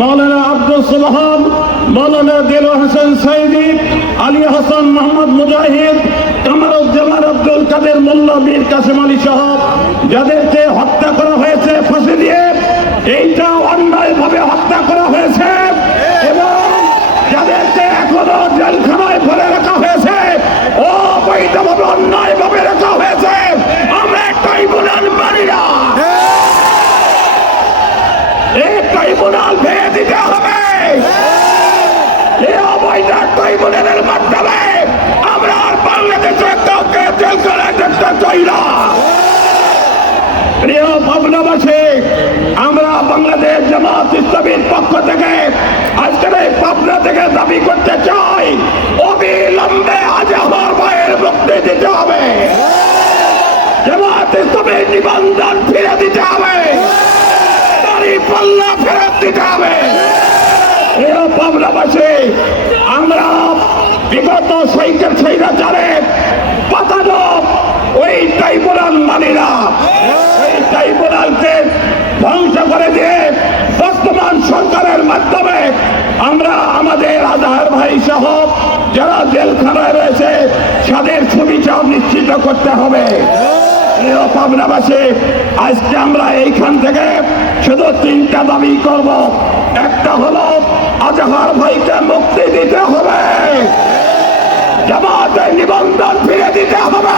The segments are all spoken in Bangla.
আব্দুল সোহাব মৌলানা দিল হাসান সৈদি আলী হাসান মোহাম্মদ মুজাহিদ, কামারুজ্জামান আব্দুল কাদের মোল্লা, মীর কাসেম আলী সাহাব যাদেরকে বাংলাদেশ জামাত ইসলামীর পক্ষ থেকে আজকের এই পাবনা থেকে দাবি করতে চাই, অবিলম্বে আজহার ভাইয়ের মুক্তি দিতে হবে। জামাত ইসলামের নিবন্ধন ফিরে দিতে হবে। দাড়ি পাল্লা ফেরত দিতে হবে। প্রিয় পাবনাবাসী, আমরা বিগত সাইকেল সেইরাচারে পাতানো ওই ট্রাইব্যুনাল মানি ওই ট্রাইব্যুনালকে ধ্বংস করে দিয়ে বর্তমান সরকারের মাধ্যমে আমরা আমাদের আধার ভাই সহ যারা জেলখানায় রয়েছে, তাদের সুবিচার নিশ্চিত করতে হবে। আজকে আমরা এইখান থেকে শুধু তিনটা দাবি করব। একটা হলো, আজহার ভাইকে মুক্তি দিতে হবে। জামাতের নিবন্ধন ফিরে দিতে হবে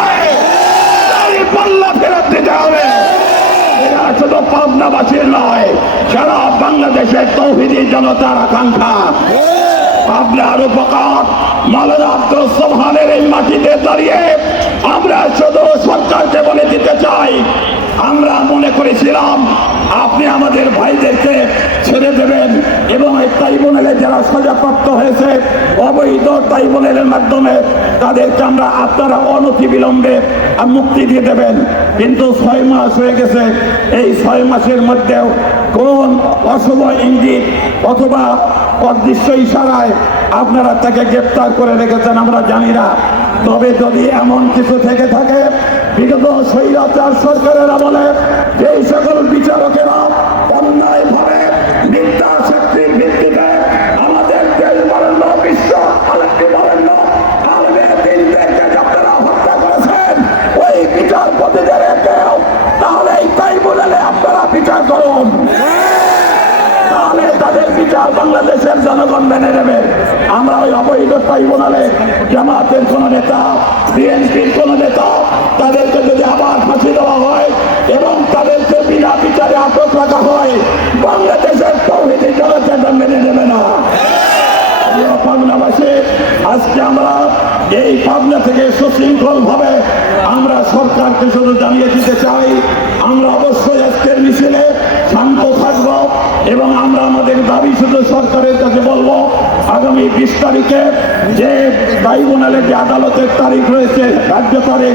দাড়ি পাল্লা ফেরত দিতে হবে এরা শুধু পাবনাবাসীর নয়। সারা বাংলাদেশের তৌহিদি জনতার আকাঙ্ক্ষা। পাবনার উপকার মালানা আব্দুল এই মাটিতে দাঁড়িয়ে আমরা শুধু সরকারকে বলে দিতে চাই আমরা মনে করেছিলাম আপনি আমাদের ভাইদেরকে ছেড়ে দেবেন এবং এই ট্রাইব্যুনালে যারা সাজাপ্রাপ্ত হয়েছে, অবৈধ ট্রাইব্যুনালের মাধ্যমে তাদেরকে আমরা আপনারা অনতি বিলম্বে মুক্তি দিয়ে দেবেন। কিন্তু ছয় মাস হয়ে গেছে, এই ছয় মাসের মধ্যেও কোন অশুভ ইঙ্গিত অথবা অদৃশ্য ইশারায় আপনারা তাকে গ্রেপ্তার করে রেখেছেন আমরা জানি না। তবে যদি এমন কিছু থেকে থাকে বিগত স্বৈরাচার সরকারের আমলে এই সকল বিচারকেরা মিথ্যা আমাদের দেশ বরেণ্য বিশ্ব হত্যা ওই তাহলে এই ট্রাইব্যুনালে আপনারা বিচার করুন। বিচার বাংলাদেশের জনগণ মেনে নেবে। আমরা ওই অবৈধ ট্রাইব্যুনালে জামাতের কোন নেতা, বিএনপির কোন নেতা, তাদেরকে যদি আবার ফাঁসি দেওয়া হয় এবং তাদেরকে বিনা বিচারে আটক রাখা হয়, বাংলাদেশের তৌহিদি জনতা মেনে নেবে না। আজকে আমরা এই পাবনা থেকে সুশৃঙ্খল ভাবে আমরা সরকারকে শুধু জানিয়ে দিতে চাই আমাদের দাবি শুধু সরকারের কাছে বলব, আগামী বিশ তারিখে যে ট্রাইব্যুনালে যে আদালতের তারিখ রয়েছে, রাজ্য তারিখ,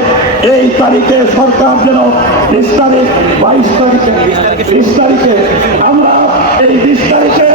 এই তারিখে সরকার যেন বিশ তারিখ, বাইশ তারিখে, বিশ তারিখে, আমরা এই বিশ তারিখে